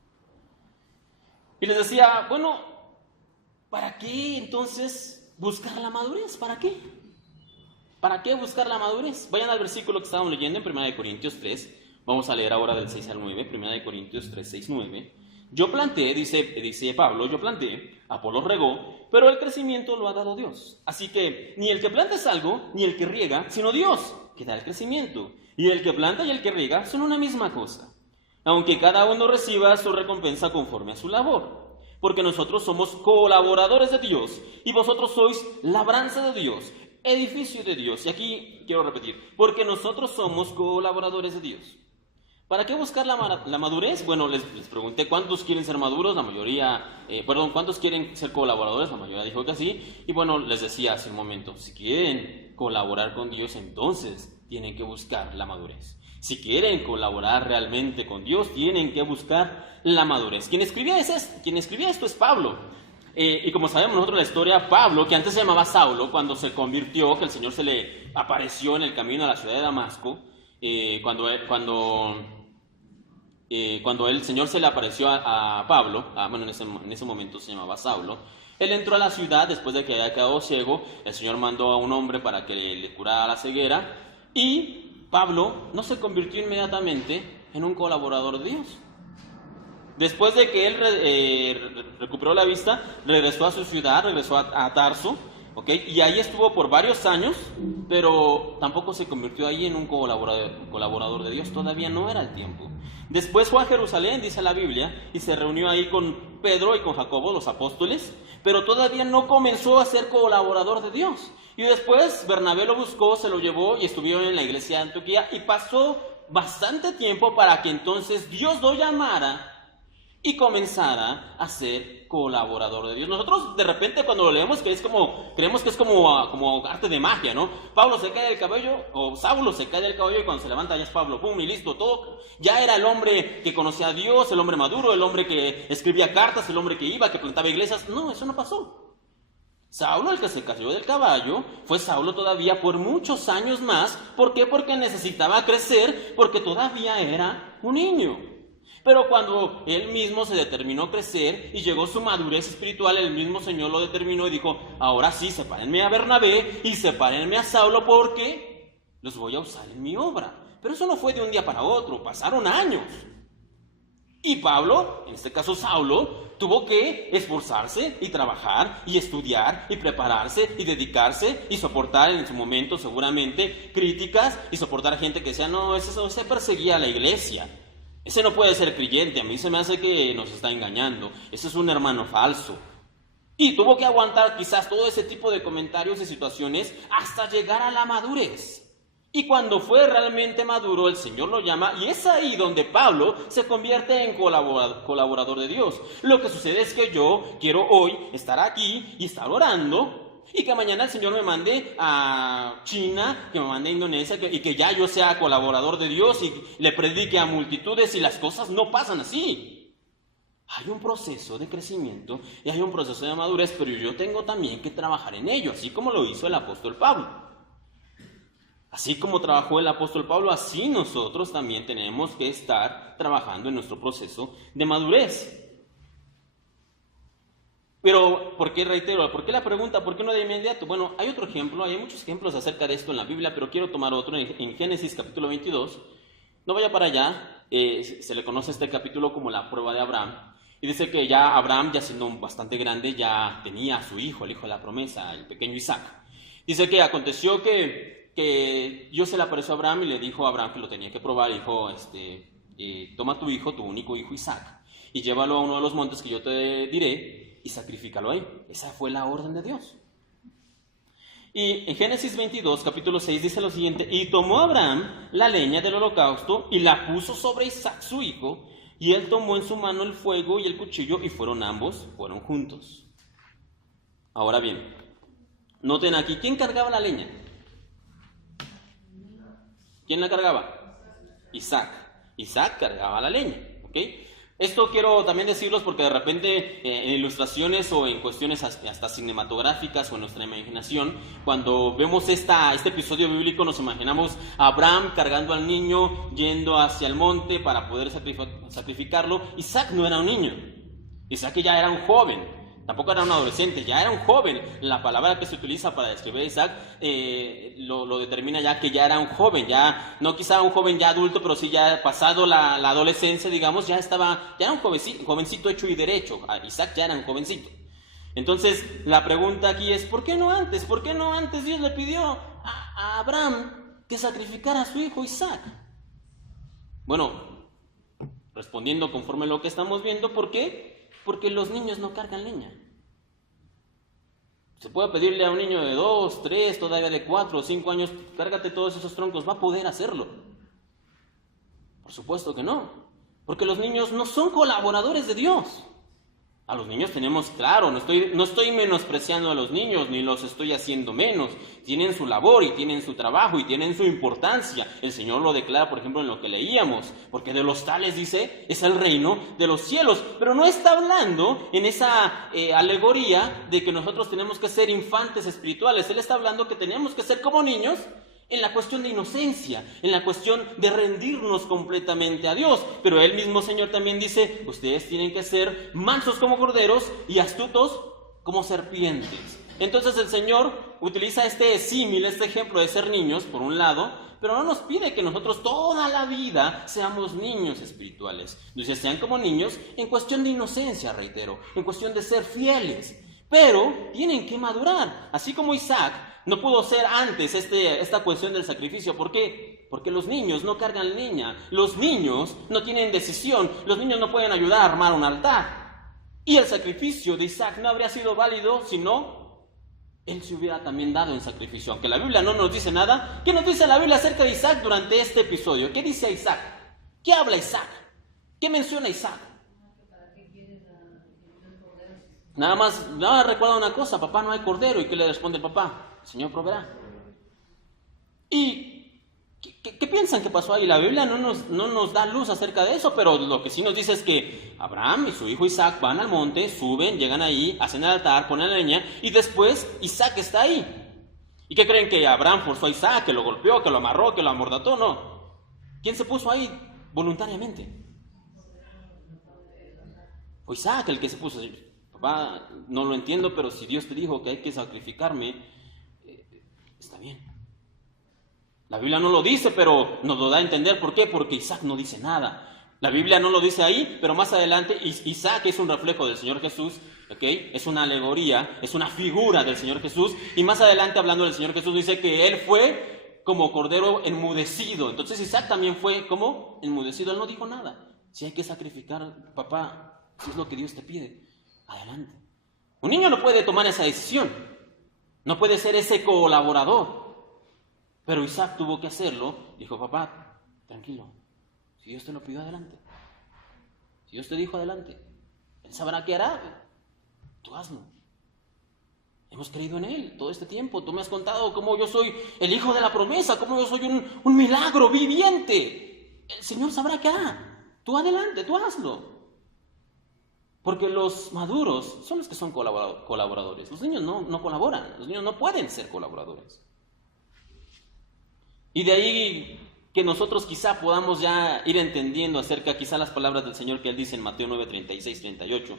Y les decía, bueno, ¿para qué entonces buscar la madurez? ¿Para qué? ¿Para qué buscar la madurez? Vayan al versículo que estábamos leyendo en 1 Corintios 3. Vamos a leer ahora del 6 al 9. 1 Corintios 3, 6, 9. Yo planté, dice Pablo, yo planté, Apolo regó, pero el crecimiento lo ha dado Dios. Así que ni el que planta es algo, ni el que riega, sino Dios, que da el crecimiento. Y el que planta y el que riega son una misma cosa, aunque cada uno reciba su recompensa conforme a su labor. Porque nosotros somos colaboradores de Dios, y vosotros sois labranza de Dios, edificio de Dios. Y aquí quiero repetir, porque nosotros somos colaboradores de Dios. ¿Para qué buscar la madurez? Bueno, les pregunté cuántos quieren ser maduros, cuántos quieren ser colaboradores, la mayoría dijo que sí. Y bueno, les decía hace un momento, si quieren colaborar con Dios, entonces tienen que buscar la madurez. Si quieren colaborar realmente con Dios, tienen que buscar la madurez. Quien escribía esto es Pablo. Y como sabemos nosotros la historia, Pablo, que antes se llamaba Saulo, cuando se convirtió, que el Señor se le apareció en el camino a la ciudad de Damasco, cuando el Señor se le apareció a Pablo, en ese momento se llamaba Saulo, él entró a la ciudad después de que había quedado ciego. El Señor mandó a un hombre para que le curara la ceguera, y Pablo no se convirtió inmediatamente en un colaborador de Dios. Después de que él recuperó la vista, regresó a su ciudad, regresó a Tarso, y ahí estuvo por varios años, pero tampoco se convirtió ahí en un colaborador de Dios. Todavía no era el tiempo. Después fue a Jerusalén, dice la Biblia, y se reunió ahí con Pedro y con Jacobo, los apóstoles, pero todavía no comenzó a ser colaborador de Dios. Y después Bernabé lo buscó, se lo llevó y estuvieron en la iglesia de Antioquía, y pasó bastante tiempo para que entonces Dios lo llamara y comenzara a ser colaborador de Dios. Nosotros de repente cuando lo leemos creemos que es como arte de magia, ¿no? Pablo se cae del caballo, o Saulo se cae del caballo, y cuando se levanta ya es Pablo, pum, y listo, todo. Ya era el hombre que conocía a Dios, el hombre maduro, el hombre que escribía cartas, el hombre que iba, que plantaba iglesias. No, eso no pasó. Saulo, el que se cayó del caballo, fue Saulo todavía por muchos años más. ¿Por qué? Porque necesitaba crecer, porque todavía era un niño. Pero cuando él mismo se determinó crecer y llegó su madurez espiritual, el mismo Señor lo determinó y dijo, ahora sí, sepárenme a Bernabé y sepárenme a Saulo porque los voy a usar en mi obra. Pero eso no fue de un día para otro, pasaron años. Y Pablo, en este caso Saulo, tuvo que esforzarse y trabajar y estudiar y prepararse y dedicarse y soportar en su momento seguramente críticas y soportar gente que decía, no, ese perseguía a la iglesia. Ese no puede ser creyente, a mí se me hace que nos está engañando, ese es un hermano falso. Y tuvo que aguantar quizás todo ese tipo de comentarios y situaciones hasta llegar a la madurez. Y cuando fue realmente maduro, el Señor lo llama, y es ahí donde Pablo se convierte en colaborador de Dios. Lo que sucede es que yo quiero hoy estar aquí y estar orando, y que mañana el Señor me mande a China, que me mande a Indonesia, y que ya yo sea colaborador de Dios y le predique a multitudes, y las cosas no pasan así. Hay un proceso de crecimiento y hay un proceso de madurez, pero yo tengo también que trabajar en ello, así como lo hizo el apóstol Pablo. Así como trabajó el apóstol Pablo, así nosotros también tenemos que estar trabajando en nuestro proceso de madurez. Pero, ¿por qué reitero? ¿Por qué la pregunta? ¿Por qué no de inmediato? Bueno, hay otro ejemplo, hay muchos ejemplos acerca de esto en la Biblia, pero quiero tomar otro en Génesis capítulo 22. No vaya para allá, se le conoce este capítulo como la prueba de Abraham. Y dice que ya Abraham, ya siendo bastante grande, ya tenía a su hijo, el hijo de la promesa, el pequeño Isaac. Dice que aconteció que Dios se le apareció a Abraham y le dijo a Abraham que lo tenía que probar. Y dijo, toma tu hijo, tu único hijo Isaac, y llévalo a uno de los montes que yo te diré, y sacrifícalo ahí. Esa fue la orden de Dios. Y en Génesis 22, capítulo 6, dice lo siguiente: y tomó Abraham la leña del holocausto y la puso sobre Isaac su hijo, y él tomó en su mano el fuego y el cuchillo, y fueron juntos. Ahora bien, noten aquí, ¿quién cargaba la leña? ¿Quién la cargaba? Isaac. Isaac cargaba la leña, ¿ok? Esto quiero también decirlos porque de repente en ilustraciones o en cuestiones hasta cinematográficas o en nuestra imaginación, cuando vemos este episodio bíblico nos imaginamos a Abraham cargando al niño, yendo hacia el monte para poder sacrificarlo. Isaac no era un niño, Isaac ya era un joven. Tampoco era un adolescente, ya era un joven. La palabra que se utiliza para describir a Isaac lo determina ya que ya era un joven, ya no quizá un joven ya adulto, pero sí ya pasado la adolescencia, digamos, ya era un jovencito hecho y derecho. Isaac ya era un jovencito. Entonces, la pregunta aquí es, ¿por qué no antes? ¿Por qué no antes Dios le pidió a Abraham que sacrificara a su hijo Isaac? Bueno, respondiendo conforme a lo que estamos viendo, ¿por qué? Porque los niños no cargan leña. Se puede pedirle a un niño de 2, 3, todavía de 4 o 5 años, cárgate todos esos troncos, va a poder hacerlo. Por supuesto que no, porque los niños no son colaboradores de Dios. A los niños tenemos, claro, no estoy menospreciando a los niños, ni los estoy haciendo menos. Tienen su labor y tienen su trabajo y tienen su importancia. El Señor lo declara, por ejemplo, en lo que leíamos, porque de los tales, dice, es el reino de los cielos. Pero no está hablando en esa alegoría de que nosotros tenemos que ser infantes espirituales. Él está hablando que tenemos que ser como niños en la cuestión de inocencia, en la cuestión de rendirnos completamente a Dios. Pero el mismo Señor también dice, ustedes tienen que ser mansos como corderos y astutos como serpientes. Entonces el Señor utiliza este símil, este ejemplo de ser niños, por un lado, pero no nos pide que nosotros toda la vida seamos niños espirituales. Dice, sean como niños en cuestión de inocencia, reitero, en cuestión de ser fieles. Pero tienen que madurar, así como Isaac no pudo ser antes esta cuestión del sacrificio. ¿Por qué? Porque los niños no cargan leña, los niños no tienen decisión, los niños no pueden ayudar a armar un altar. Y el sacrificio de Isaac no habría sido válido si no, él se hubiera también dado en sacrificio. Aunque la Biblia no nos dice nada, ¿qué nos dice la Biblia acerca de Isaac durante este episodio? ¿Qué dice Isaac? ¿Qué habla Isaac? ¿Qué menciona Isaac? Nada más recuerda una cosa, papá, no hay cordero. ¿Y qué le responde el papá? El Señor proveerá. ¿Y qué piensan que pasó ahí? La Biblia no nos da luz acerca de eso, pero lo que sí nos dice es que Abraham y su hijo Isaac van al monte, suben, llegan ahí, hacen el altar, ponen la leña, y después Isaac está ahí. ¿Y qué creen? ¿Que Abraham forzó a Isaac, que lo golpeó, que lo amarró, que lo amordató? No. ¿Quién se puso ahí voluntariamente? Fue Isaac el que se puso ahí. Papá, no lo entiendo, pero si Dios te dijo que hay que sacrificarme, está bien. La Biblia no lo dice, pero nos lo da a entender. ¿Por qué? Porque Isaac no dice nada. La Biblia no lo dice ahí, pero más adelante Isaac es un reflejo del Señor Jesús, ¿ok? Es una alegoría, es una figura del Señor Jesús. Y más adelante, hablando del Señor Jesús, dice que Él fue como cordero enmudecido. Entonces Isaac también fue como enmudecido. Él no dijo nada. Si hay que sacrificar, papá, si es lo que Dios te pide, adelante. Un niño no puede tomar esa decisión, no puede ser ese colaborador, pero Isaac tuvo que hacerlo. Dijo, papá, tranquilo, si Dios te lo pidió, adelante. Si Dios te dijo, adelante. Él sabrá qué hará, tú hazlo. Hemos creído en Él todo este tiempo. Tú me has contado cómo yo soy el hijo de la promesa, cómo yo soy un milagro viviente. El Señor sabrá qué hará. Tú adelante, tú hazlo. Porque los maduros son los que son colaboradores. Los niños no colaboran. Los niños no pueden ser colaboradores. Y de ahí que nosotros quizá podamos ya ir entendiendo acerca quizá las palabras del Señor que Él dice en Mateo 9, 36, 38.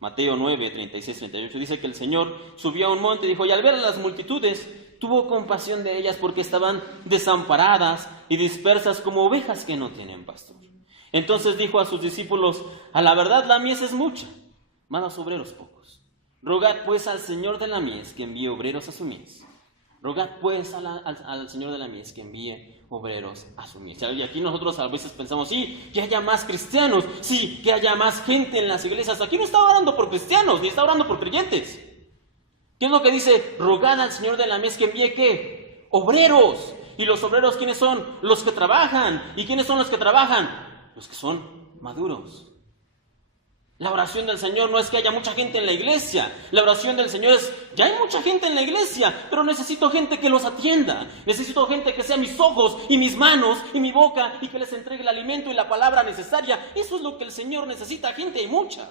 Mateo 9, 36, 38. Dice que el Señor subió a un monte y dijo, y al ver a las multitudes, tuvo compasión de ellas porque estaban desamparadas y dispersas como ovejas que no tienen pastor. Entonces dijo a sus discípulos, a la verdad la mies es mucha, mas los obreros pocos. Rogad pues al Señor de la mies que envíe obreros a su mies. Rogad pues al Señor de la mies que envíe obreros a su mies. Y aquí nosotros a veces pensamos, sí, que haya más cristianos, sí, que haya más gente en las iglesias. Aquí no está orando por cristianos, ni está orando por creyentes. ¿Qué es lo que dice? Rogad al Señor de la mies que envíe, ¿qué? Obreros. ¿Y los obreros quiénes son? Los que trabajan. ¿Y quiénes son los que trabajan? Los que son maduros. La oración del Señor no es que haya mucha gente en la iglesia. La oración del Señor es, ya hay mucha gente en la iglesia, pero necesito gente que los atienda. Necesito gente que sea mis ojos y mis manos y mi boca y que les entregue el alimento y la palabra necesaria. Eso es lo que el Señor necesita, gente y mucha.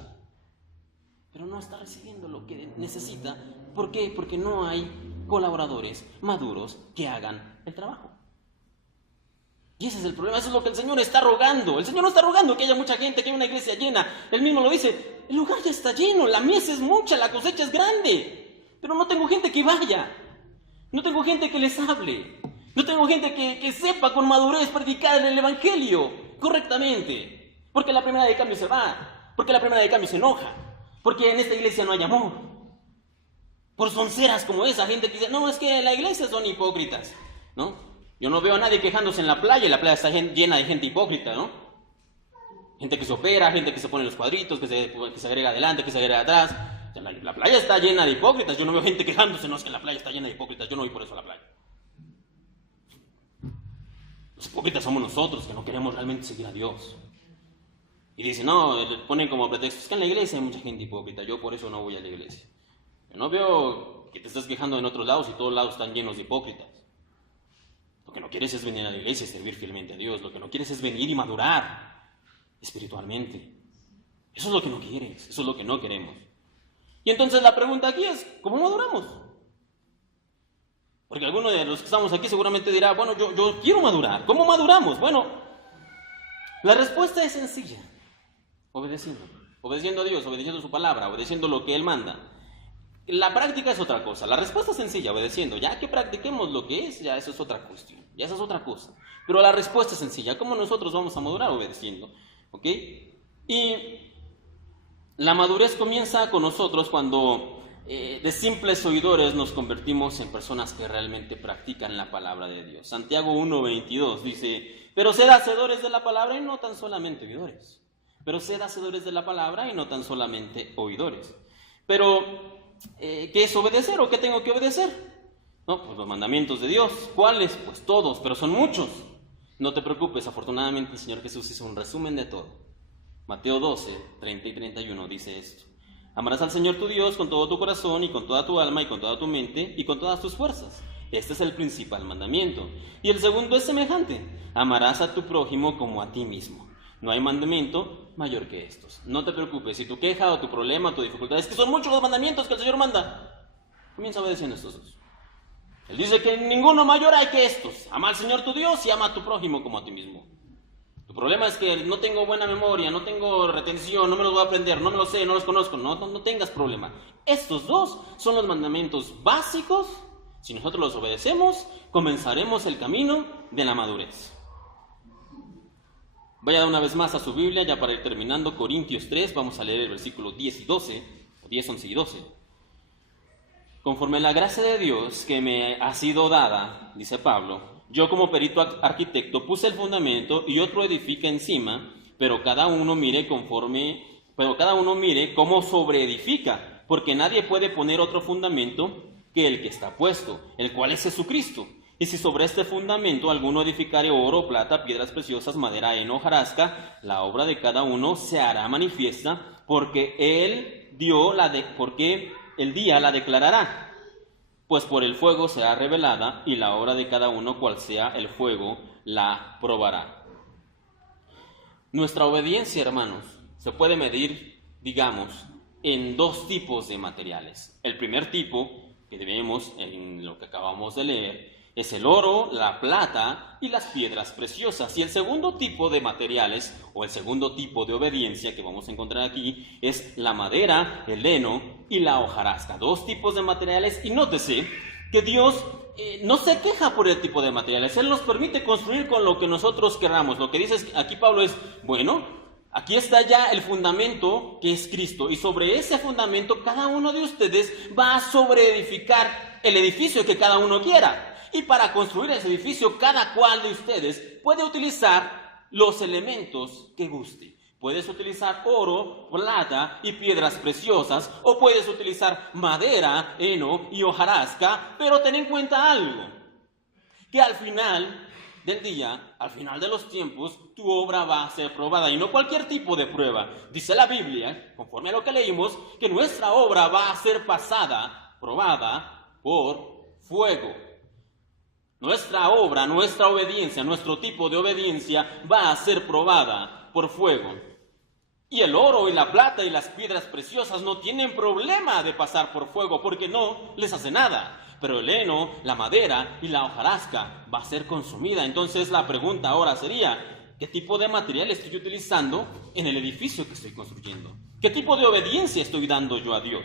Pero no está recibiendo lo que necesita. ¿Por qué? Porque no hay colaboradores maduros que hagan el trabajo. Y ese es el problema, eso es lo que el Señor está rogando. El Señor no está rogando que haya mucha gente, que haya una iglesia llena. Él mismo lo dice, el lugar ya está lleno, la mies es mucha, la cosecha es grande. Pero no tengo gente que vaya, no tengo gente que les hable, no tengo gente que sepa con madurez predicar el Evangelio correctamente. Porque la primera de cambio se va, porque la primera de cambio se enoja, porque en esta iglesia no hay amor. Por sonceras como esa, gente que dice, no, es que en la iglesia son hipócritas, ¿no? Yo no veo a nadie quejándose en la playa, y la playa está llena de gente hipócrita, ¿no? Gente que se opera, gente que se pone los cuadritos, que se agrega adelante, que se agrega atrás. O sea, la playa está llena de hipócritas, yo no veo gente quejándose, no, es que la playa está llena de hipócritas, yo no voy por eso a la playa. Los hipócritas somos nosotros, que no queremos realmente seguir a Dios. Y dicen, no, le ponen como pretexto, es que en la iglesia hay mucha gente hipócrita, yo por eso no voy a la iglesia. Yo no veo que te estás quejando en otros lados y todos lados están llenos de hipócritas. Lo que no quieres es venir a la iglesia y servir fielmente a Dios. Lo que no quieres es venir y madurar espiritualmente. Eso es lo que no quieres, eso es lo que no queremos. Y entonces la pregunta aquí es, ¿cómo maduramos? Porque alguno de los que estamos aquí seguramente dirá, bueno, yo quiero madurar. ¿Cómo maduramos? Bueno, la respuesta es sencilla. Obedeciendo a Dios, obedeciendo su palabra, obedeciendo lo que Él manda. La práctica es otra cosa. La respuesta es sencilla, obedeciendo. Ya que practiquemos lo que es, ya eso es otra cuestión. Ya eso es otra cosa. Pero la respuesta es sencilla. ¿Cómo nosotros vamos a madurar? Obedeciendo. ¿Ok? Y la madurez comienza con nosotros cuando de simples oidores nos convertimos en personas que realmente practican la palabra de Dios. Santiago 1:22 dice, pero sed hacedores de la palabra y no tan solamente oidores. Pero sed hacedores de la palabra y no tan solamente oidores. Pero ¿qué es obedecer o qué tengo que obedecer? No, pues los mandamientos de Dios. ¿Cuáles? Pues todos, pero son muchos. No te preocupes, afortunadamente el Señor Jesús hizo un resumen de todo. Mateo 12, 30 y 31 dice esto. Amarás al Señor tu Dios con todo tu corazón y con toda tu alma y con toda tu mente y con todas tus fuerzas. Este es el principal mandamiento. Y el segundo es semejante. Amarás a tu prójimo como a ti mismo. No hay mandamiento mayor que estos. No te preocupes, si tu queja o tu problema o tu dificultad es que son muchos los mandamientos que el Señor manda, comienza obedeciendo estos dos. Él dice que ninguno mayor hay que estos. Ama al Señor tu Dios y ama a tu prójimo como a ti mismo. Tu problema es que no tengo buena memoria, no tengo retención, no me los voy a aprender, no me los sé, no los conozco. No tengas problema. Estos dos son los mandamientos básicos. Si nosotros los obedecemos, comenzaremos el camino de la madurez. Vaya una vez más a su Biblia, ya para ir terminando, Corintios 3, vamos a leer el versículo 10 y 12, o 10, 11 y 12. Conforme la gracia de Dios que me ha sido dada, dice Pablo, yo como perito arquitecto puse el fundamento y otro edifica encima, pero cada uno mire cómo sobreedifica, porque nadie puede poner otro fundamento que el que está puesto, el cual es Jesucristo. Y si sobre este fundamento alguno edificare oro, plata, piedras preciosas, madera, heno, hojarasca, la obra de cada uno se hará manifiesta, porque el día la declarará. Pues por el fuego será revelada, y la obra de cada uno, cual sea el fuego, la probará. Nuestra obediencia, hermanos, se puede medir, digamos, en dos tipos de materiales. El primer tipo, que vemos en lo que acabamos de leer, es el oro, la plata y las piedras preciosas. Y el segundo tipo de materiales, o el segundo tipo de obediencia que vamos a encontrar aquí, es la madera, el heno y la hojarasca. Dos tipos de materiales, y nótese que Dios no se queja por el tipo de materiales. Él nos permite construir con lo que nosotros queramos. Lo que dice aquí Pablo es, bueno, aquí está ya el fundamento que es Cristo, y sobre ese fundamento cada uno de ustedes va a sobreedificar el edificio que cada uno quiera. Y para construir ese edificio, cada cual de ustedes puede utilizar los elementos que guste. Puedes utilizar oro, plata y piedras preciosas, o puedes utilizar madera, heno y hojarasca, pero ten en cuenta algo, que al final del día, al final de los tiempos, tu obra va a ser probada. Y no cualquier tipo de prueba. Dice la Biblia, conforme a lo que leímos, que nuestra obra va a ser probada por fuego. Nuestra obra, nuestra obediencia, nuestro tipo de obediencia va a ser probada por fuego. Y el oro y la plata y las piedras preciosas no tienen problema de pasar por fuego porque no les hace nada. Pero el heno, la madera y la hojarasca va a ser consumida. Entonces la pregunta ahora sería, ¿qué tipo de material estoy utilizando en el edificio que estoy construyendo? ¿Qué tipo de obediencia estoy dando yo a Dios?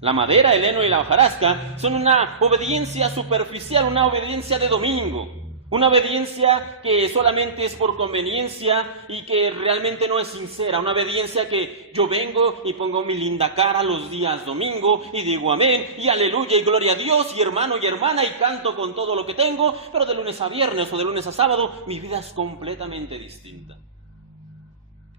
La madera, el heno y la hojarasca son una obediencia superficial, una obediencia de domingo. Una obediencia que solamente es por conveniencia y que realmente no es sincera. Una obediencia que yo vengo y pongo mi linda cara los días domingo y digo amén y aleluya y gloria a Dios y hermano y hermana y canto con todo lo que tengo, pero de lunes a viernes o de lunes a sábado mi vida es completamente distinta.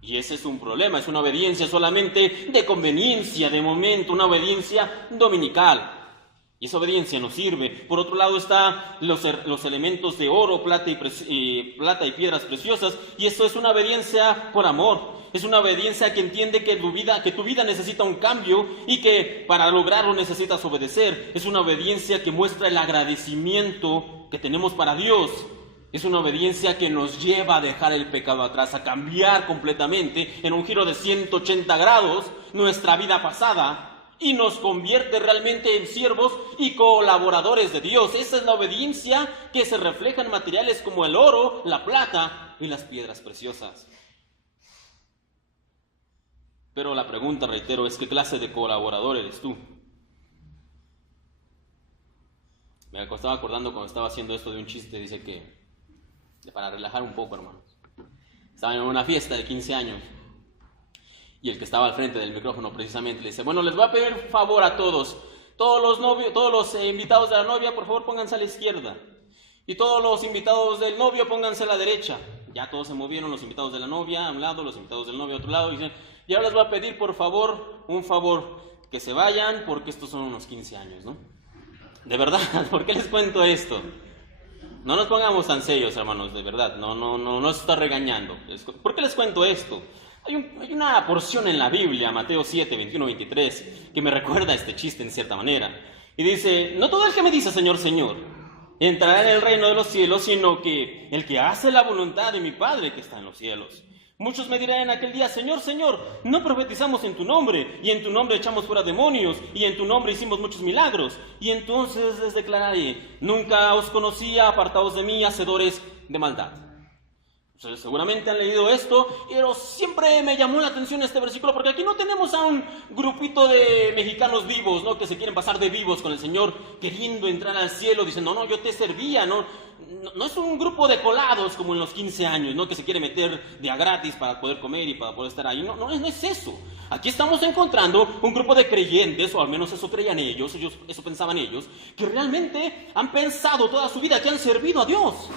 Y ese es un problema, es una obediencia solamente de conveniencia, de momento, una obediencia dominical. Y esa obediencia nos sirve. Por otro lado están los elementos de oro, plata y piedras preciosas. Y eso es una obediencia por amor. Es una obediencia que entiende que tu vida necesita un cambio y que para lograrlo necesitas obedecer. Es una obediencia que muestra el agradecimiento que tenemos para Dios. Es una obediencia que nos lleva a dejar el pecado atrás, a cambiar completamente en un giro de 180 grados nuestra vida pasada. Y nos convierte realmente en siervos y colaboradores de Dios. Esa es la obediencia que se refleja en materiales como el oro, la plata y las piedras preciosas. Pero la pregunta, reitero, es ¿qué clase de colaborador eres tú? Me estaba acordando cuando estaba haciendo esto de un chiste, dice que, para relajar un poco, hermanos. Estaba en una fiesta de 15 años. Y el que estaba al frente del micrófono precisamente le dice, bueno, les voy a pedir favor a todos los invitados de la novia, por favor pónganse a la izquierda. Y todos los invitados del novio pónganse a la derecha. Ya todos se movieron, los invitados de la novia a un lado, los invitados del novio a otro lado. Y dicen, y ahora les voy a pedir por favor, un favor, que se vayan porque estos son unos 15 años, ¿no? De verdad, ¿por qué les cuento esto? No nos pongamos tan serios, hermanos, de verdad, no se está regañando. ¿Por qué les cuento esto? Hay una porción en la Biblia, Mateo 7, 21, 23, que me recuerda este chiste en cierta manera. Y dice, no todo el que me dice Señor, Señor, entrará en el reino de los cielos, sino que el que hace la voluntad de mi Padre que está en los cielos. Muchos me dirán en aquel día, Señor, Señor, no profetizamos en tu nombre, y en tu nombre echamos fuera demonios, y en tu nombre hicimos muchos milagros. Y entonces les declararé, nunca os conocía, apartados de mí, hacedores de maldad. Seguramente han leído esto, pero siempre me llamó la atención este versículo, porque aquí no tenemos a un grupito de mexicanos vivos, ¿no? Que se quieren pasar de vivos con el Señor, queriendo entrar al cielo, diciendo, no, yo te servía, no es un grupo de colados como en los 15 años, ¿no? Que se quiere meter de a gratis para poder comer y para poder estar ahí. No es eso. Aquí estamos encontrando un grupo de creyentes, o al menos eso creían ellos, eso pensaban ellos, que realmente han pensado toda su vida, que han servido a Dios.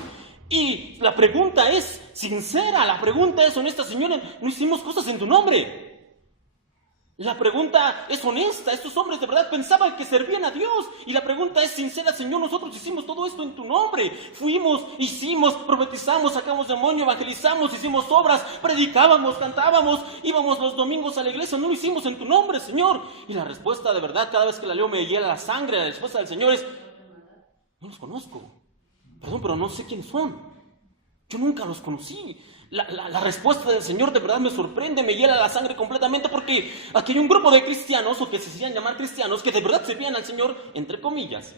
Y la pregunta es sincera, la pregunta es honesta, Señor, no hicimos cosas en tu nombre. La pregunta es honesta, estos hombres de verdad pensaban que servían a Dios. Y la pregunta es sincera, Señor, nosotros hicimos todo esto en tu nombre. Fuimos, hicimos, profetizamos, sacamos demonio, evangelizamos, hicimos obras, predicábamos, cantábamos, íbamos los domingos a la iglesia, no lo hicimos en tu nombre, Señor. Y la respuesta de verdad, cada vez que la leo me hiela la sangre, la respuesta del Señor es, no los conozco. Perdón, pero no sé quiénes son. Yo nunca los conocí. La respuesta del Señor de verdad me sorprende, me hiela la sangre completamente, porque aquí hay un grupo de cristianos, o que se hacían llamar cristianos, que de verdad servían al Señor, entre comillas.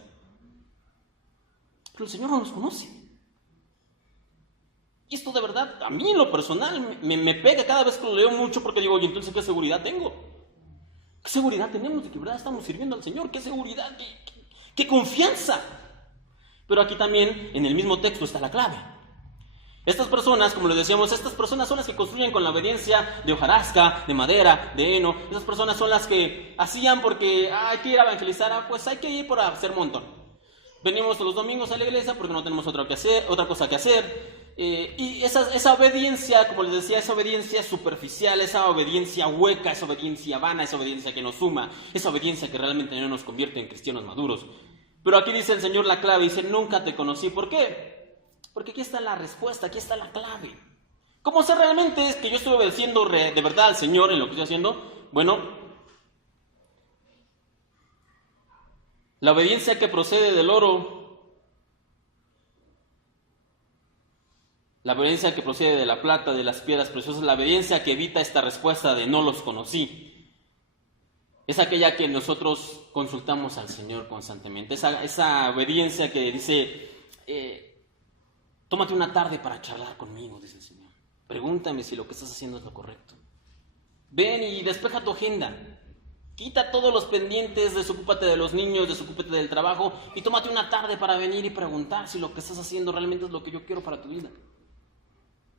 Pero el Señor no los conoce. Y esto de verdad, a mí en lo personal, me pega cada vez que lo leo mucho, porque digo, oye, entonces, ¿qué seguridad tengo? ¿Qué seguridad tenemos de que de verdad estamos sirviendo al Señor? ¿Qué seguridad? ¿Qué confianza? Pero aquí también, en el mismo texto, está la clave. Estas personas, como les decíamos, estas personas son las que construyen con la obediencia de hojarasca, de madera, de heno. Esas personas son las que hacían porque hay que ir a evangelizar, pues hay que ir por hacer un montón. Venimos los domingos a la iglesia porque no tenemos otra cosa que hacer. Y esa obediencia, como les decía, esa obediencia superficial, esa obediencia hueca, esa obediencia vana, esa obediencia que nos suma, esa obediencia que realmente no nos convierte en cristianos maduros. Pero aquí dice el Señor la clave, dice, nunca te conocí. ¿Por qué? Porque aquí está la respuesta, aquí está la clave. ¿Cómo sé realmente es que yo estoy obedeciendo de verdad al Señor en lo que estoy haciendo? Bueno, la obediencia que procede del oro, la obediencia que procede de la plata, de las piedras preciosas, la obediencia que evita esta respuesta de no los conocí, es aquella que nosotros consultamos al Señor constantemente. Esa obediencia que dice, tómate una tarde para charlar conmigo, dice el Señor. Pregúntame si lo que estás haciendo es lo correcto. Ven y despeja tu agenda. Quita todos los pendientes, desocúpate de los niños, desocúpate del trabajo y tómate una tarde para venir y preguntar si lo que estás haciendo realmente es lo que yo quiero para tu vida.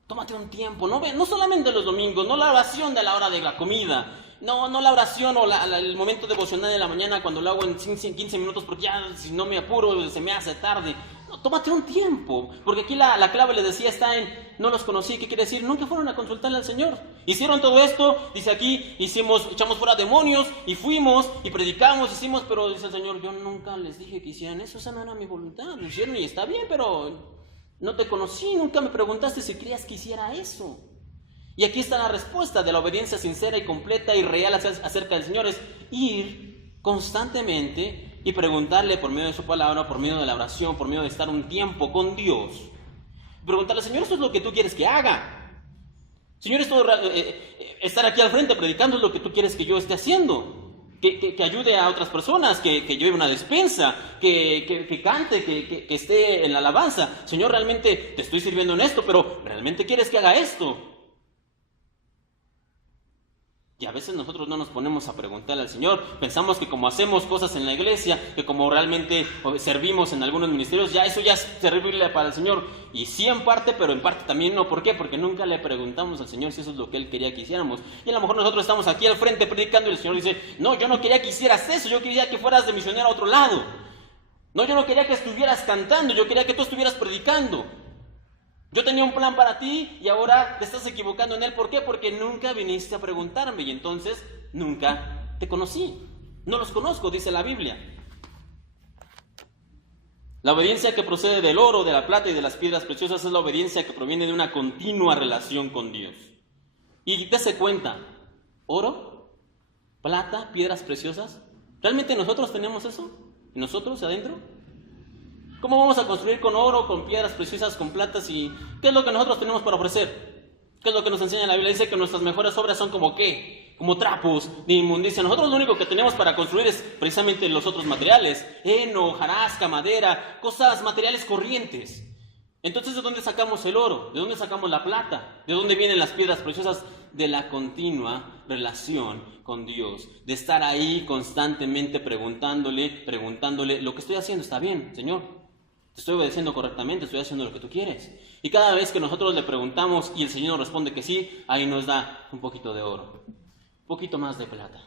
Tómate un tiempo, no solamente los domingos, no la oración de la hora de la comida, no la oración o el momento devocional de la mañana cuando lo hago en 15 minutos porque ya si no me apuro se me hace tarde. No, tómate un tiempo, porque aquí la clave, les decía, está en no los conocí. ¿Qué quiere decir? Nunca fueron a consultarle al Señor. Hicieron todo esto, dice aquí, echamos fuera demonios y fuimos y predicamos, pero dice el Señor, yo nunca les dije que hicieran eso, esa no era mi voluntad. Lo hicieron y está bien, pero no te conocí, nunca me preguntaste si querías que hiciera eso. Y aquí está la respuesta de la obediencia sincera y completa y real acerca del Señor, es ir constantemente y preguntarle por medio de su palabra, por medio de la oración, por medio de estar un tiempo con Dios. Preguntarle, Señor, ¿esto es lo que tú quieres que haga? Señor, estar aquí al frente predicando es lo que tú quieres que yo esté haciendo. Que ayude a otras personas, que lleve una despensa, que cante, que esté en la alabanza. Señor, realmente te estoy sirviendo en esto, pero ¿realmente quieres que haga esto? Y a veces nosotros no nos ponemos a preguntarle al Señor. Pensamos que como hacemos cosas en la iglesia, que como realmente servimos en algunos ministerios, ya eso ya es servible para el Señor. Y sí en parte, pero en parte también no. ¿Por qué? Porque nunca le preguntamos al Señor si eso es lo que Él quería que hiciéramos. Y a lo mejor nosotros estamos aquí al frente predicando y el Señor dice, no, yo no quería que hicieras eso, yo quería que fueras de misionero a otro lado. No, yo no quería que estuvieras cantando, yo quería que tú estuvieras predicando. Yo tenía un plan para ti y ahora te estás equivocando en él. ¿Por qué? Porque nunca viniste a preguntarme y entonces nunca te conocí. No los conozco, dice la Biblia. La obediencia que procede del oro, de la plata y de las piedras preciosas es la obediencia que proviene de una continua relación con Dios. Y dése cuenta, oro, plata, piedras preciosas, ¿realmente nosotros tenemos eso? ¿Y nosotros adentro? ¿Cómo vamos a construir con oro, con piedras preciosas, con platas? ¿Y qué es lo que nosotros tenemos para ofrecer? ¿Qué es lo que nos enseña la Biblia? Dice que nuestras mejores obras son como ¿qué? Como trapos de inmundicia. Nosotros lo único que tenemos para construir es precisamente los otros materiales. Heno, hojarasca, madera, cosas materiales corrientes. Entonces, ¿de dónde sacamos el oro? ¿De dónde sacamos la plata? ¿De dónde vienen las piedras preciosas? De la continua relación con Dios. De estar ahí constantemente preguntándole, lo que estoy haciendo está bien, Señor. Te estoy obedeciendo correctamente, estoy haciendo lo que tú quieres. Y cada vez que nosotros le preguntamos y el Señor nos responde que sí, ahí nos da un poquito de oro, un poquito más de plata.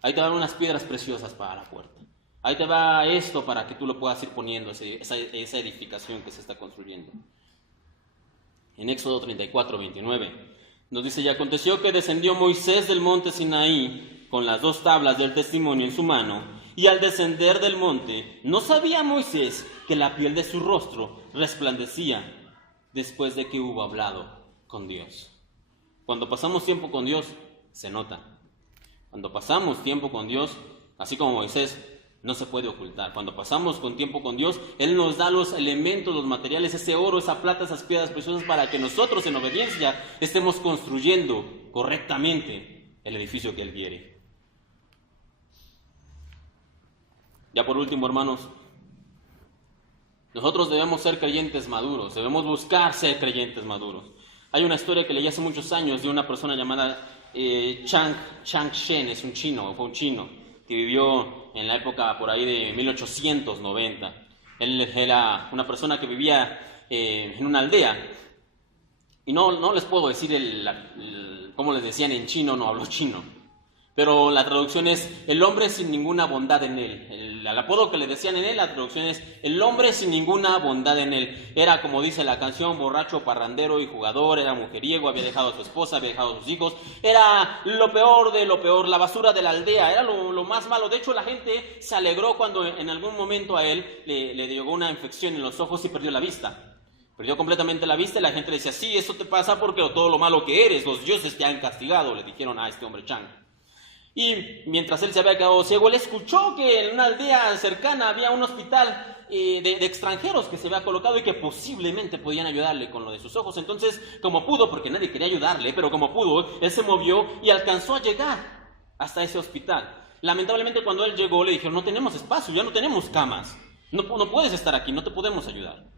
Ahí te van unas piedras preciosas para la puerta. Ahí te va esto para que tú lo puedas ir poniendo, esa edificación que se está construyendo. En Éxodo 34, 29, nos dice, y aconteció que descendió Moisés del monte Sinaí con las 2 tablas del testimonio en su mano, y al descender del monte, no sabía Moisés que la piel de su rostro resplandecía después de que hubo hablado con Dios. Cuando pasamos tiempo con Dios, se nota. Cuando pasamos tiempo con Dios, así como Moisés, no se puede ocultar. Cuando pasamos con tiempo con Dios, Él nos da los elementos, los materiales, ese oro, esa plata, esas piedras preciosas para que nosotros en obediencia estemos construyendo correctamente el edificio que Él quiere. Ya por último, hermanos, nosotros debemos ser creyentes maduros, debemos buscar ser creyentes maduros. Hay una historia que leí hace muchos años de una persona llamada Chang Shen, fue un chino, que vivió en la época por ahí de 1890. Él era una persona que vivía en una aldea, y no les puedo decir cómo les decían en chino, no hablo chino, pero la traducción es el hombre sin ninguna bondad en él. El apodo que le decían en él, la traducción es el hombre sin ninguna bondad en él. Era, como dice la canción, borracho, parrandero y jugador, era mujeriego, había dejado a su esposa, había dejado a sus hijos, era lo peor de lo peor, la basura de la aldea, era lo más malo. De hecho, la gente se alegró cuando en algún momento a él le llegó una infección en los ojos y perdió la vista. Perdió completamente la vista y la gente le decía, sí, eso te pasa porque todo lo malo que eres, los dioses te han castigado, le dijeron a este hombre Chang. Y mientras él se había quedado ciego, él escuchó que en una aldea cercana había un hospital de extranjeros que se había colocado y que posiblemente podían ayudarle con lo de sus ojos. Entonces, como pudo, porque nadie quería ayudarle, pero como pudo, él se movió y alcanzó a llegar hasta ese hospital. Lamentablemente, cuando él llegó, le dijeron, no tenemos espacio, ya no tenemos camas, no puedes estar aquí, no te podemos ayudar.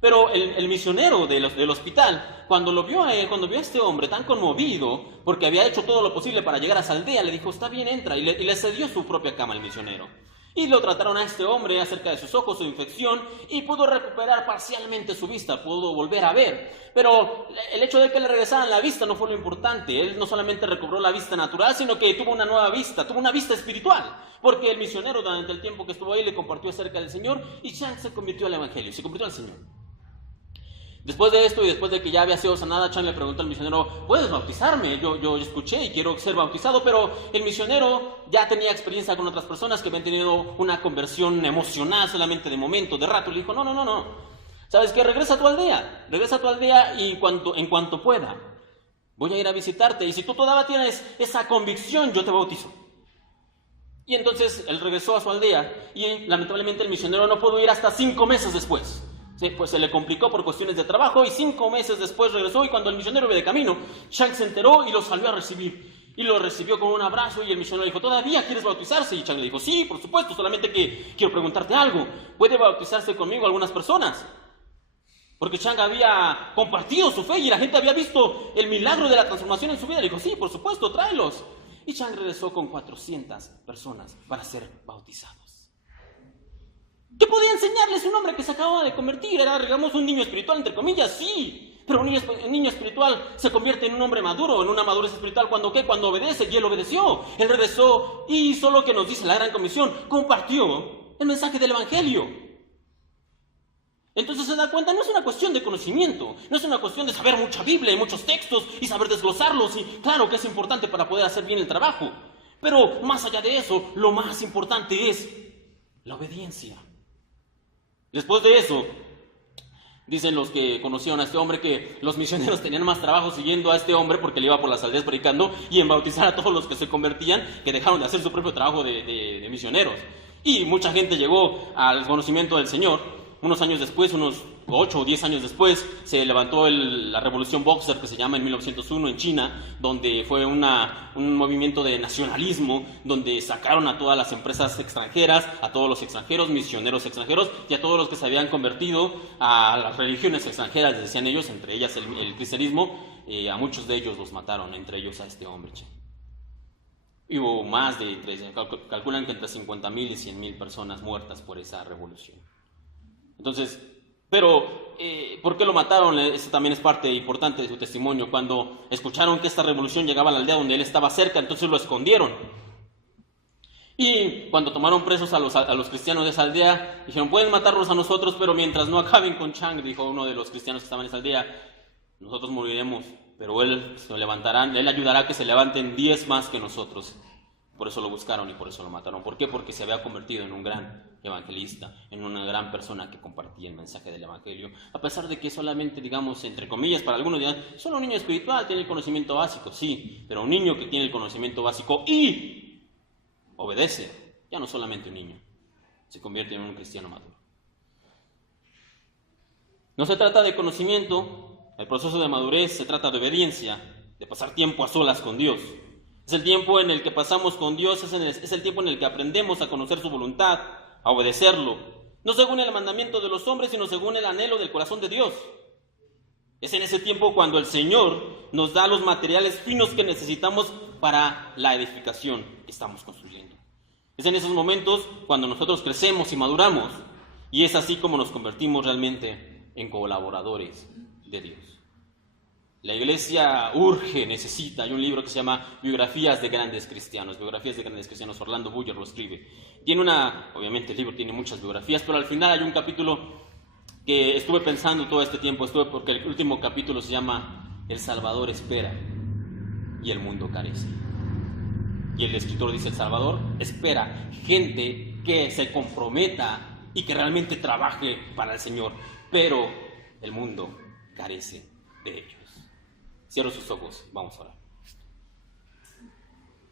Pero el misionero del hospital, cuando lo vio a él, cuando vio a este hombre tan conmovido, porque había hecho todo lo posible para llegar a esa aldea, le dijo, está bien, entra, y le cedió su propia cama al misionero. Y lo trataron a este hombre acerca de sus ojos, su infección, y pudo recuperar parcialmente su vista, pudo volver a ver. Pero el hecho de que le regresaran la vista no fue lo importante. Él no solamente recobró la vista natural, sino que tuvo una nueva vista, tuvo una vista espiritual. Porque el misionero durante el tiempo que estuvo ahí le compartió acerca del Señor, y Chang se convirtió al Evangelio, se convirtió al Señor. Después de esto y después de que ya había sido sanada, Chang le preguntó al misionero, ¿puedes bautizarme? Yo escuché y quiero ser bautizado, pero el misionero ya tenía experiencia con otras personas que habían tenido una conversión emocional solamente de momento, de rato. Le dijo, no. ¿Sabes qué? Regresa a tu aldea y en cuanto pueda, voy a ir a visitarte. Y si tú todavía tienes esa convicción, yo te bautizo. Y entonces él regresó a su aldea y lamentablemente el misionero no pudo ir hasta 5 meses después. Sí, pues se le complicó por cuestiones de trabajo y 5 meses después regresó y cuando el misionero iba de camino, Chang se enteró y lo salió a recibir. Y lo recibió con un abrazo y el misionero le dijo, ¿todavía quieres bautizarse? Y Chang le dijo, sí, por supuesto, solamente que quiero preguntarte algo. ¿Puede bautizarse conmigo algunas personas? Porque Chang había compartido su fe y la gente había visto el milagro de la transformación en su vida. Le dijo, sí, por supuesto, tráelos. Y Chang regresó con 400 personas para ser bautizados. ¿Qué podía enseñarles un hombre que se acababa de convertir? Era, digamos, un niño espiritual, entre comillas, sí. Pero un niño espiritual se convierte en un hombre maduro, en una madurez espiritual. ¿Cuándo qué? Cuando obedece, y él obedeció. Él regresó y hizo lo que nos dice la Gran Comisión. Compartió el mensaje del Evangelio. Entonces se da cuenta, no es una cuestión de conocimiento, no es una cuestión de saber mucha Biblia y muchos textos y saber desglosarlos. Y claro que es importante para poder hacer bien el trabajo. Pero más allá de eso, lo más importante es la obediencia. Después de eso, dicen los que conocieron a este hombre que los misioneros tenían más trabajo siguiendo a este hombre porque le iba por las aldeas predicando y en bautizar a todos los que se convertían, que dejaron de hacer su propio trabajo de misioneros. Y mucha gente llegó al conocimiento del Señor. Unos años después, unos 8 o 10 años después, se levantó la revolución Boxer, que se llama en 1901 en China, donde fue un movimiento de nacionalismo, donde sacaron a todas las empresas extranjeras, a todos los extranjeros, misioneros extranjeros, y a todos los que se habían convertido a las religiones extranjeras, les decían ellos, entre ellas el cristianismo, a muchos de ellos los mataron, entre ellos a este hombre. Y hubo más calculan que entre 50,000 y 100,000 personas muertas por esa revolución. Entonces, pero, ¿por qué lo mataron? Eso también es parte importante de su testimonio. Cuando escucharon que esta revolución llegaba a la aldea donde él estaba cerca, entonces lo escondieron. Y cuando tomaron presos a los cristianos de esa aldea, dijeron, pueden matarnos a nosotros, pero mientras no acaben con Chang, dijo uno de los cristianos que estaban en esa aldea, nosotros moriremos, pero él se levantará, él ayudará a que se levanten 10 más que nosotros. Por eso lo buscaron y por eso lo mataron. ¿Por qué? Porque se había convertido en un gran evangelista, en una gran persona que compartía el mensaje del Evangelio. A pesar de que solamente, digamos, entre comillas, para algunos dirán, solo un niño espiritual tiene el conocimiento básico. Sí, pero un niño que tiene el conocimiento básico y obedece, ya no solamente un niño, se convierte en un cristiano maduro. No se trata de conocimiento, el proceso de madurez se trata de obediencia, de pasar tiempo a solas con Dios. Es el tiempo en el que pasamos con Dios, es el tiempo en el que aprendemos a conocer su voluntad, a obedecerlo, no según el mandamiento de los hombres, sino según el anhelo del corazón de Dios. Es en ese tiempo cuando el Señor nos da los materiales finos que necesitamos para la edificación que estamos construyendo. Es en esos momentos cuando nosotros crecemos y maduramos, y es así como nos convertimos realmente en colaboradores de Dios. La iglesia necesita, hay un libro que se llama Biografías de Grandes Cristianos, Orlando Buller lo escribe. Obviamente el libro tiene muchas biografías, pero al final hay un capítulo que estuve pensando todo este tiempo, porque el último capítulo se llama El Salvador espera y el mundo carece. Y el escritor dice, El Salvador espera gente que se comprometa y que realmente trabaje para el Señor, pero el mundo carece de ellos. Cierro sus ojos, vamos a orar.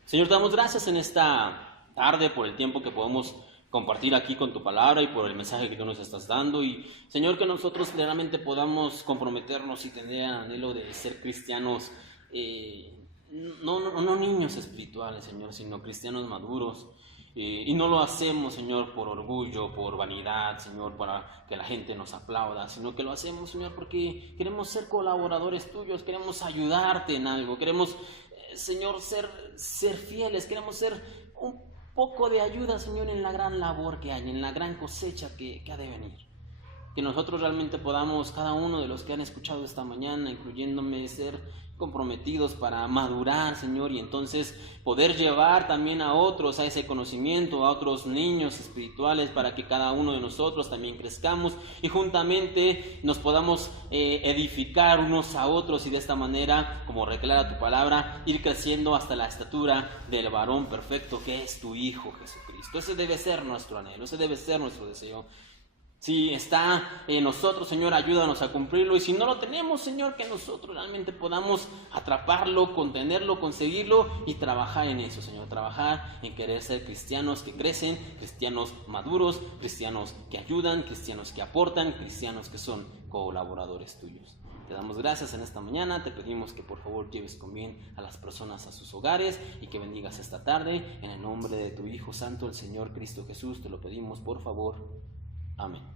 Señor, te damos gracias en esta tarde por el tiempo que podemos compartir aquí con tu palabra y por el mensaje que tú nos estás dando. Y Señor, que nosotros realmente podamos comprometernos y tener el anhelo de ser cristianos, no niños espirituales, Señor, sino cristianos maduros. Y no lo hacemos, Señor, por orgullo, por vanidad, Señor, para que la gente nos aplauda, sino que lo hacemos, Señor, porque queremos ser colaboradores tuyos, queremos ayudarte en algo, queremos, Señor, ser fieles, queremos ser un poco de ayuda, Señor, en la gran labor que hay, en la gran cosecha que ha de venir. Que nosotros realmente podamos, cada uno de los que han escuchado esta mañana, incluyéndome, ser comprometidos para madurar, Señor, y entonces poder llevar también a otros a ese conocimiento, a otros niños espirituales, para que cada uno de nosotros también crezcamos y juntamente nos podamos edificar unos a otros y de esta manera, como declara tu palabra, ir creciendo hasta la estatura del varón perfecto que es tu Hijo Jesucristo. Ese debe ser nuestro anhelo, ese debe ser nuestro deseo. Si está en nosotros, Señor, ayúdanos a cumplirlo. Y si no lo tenemos, Señor, que nosotros realmente podamos atraparlo, contenerlo, conseguirlo y trabajar en eso, Señor. Trabajar en querer ser cristianos que crecen, cristianos maduros, cristianos que ayudan, cristianos que aportan, cristianos que son colaboradores tuyos. Te damos gracias en esta mañana, te pedimos que por favor lleves con bien a las personas a sus hogares y que bendigas esta tarde. En el nombre de tu Hijo Santo, el Señor Cristo Jesús, te lo pedimos por favor. Amén.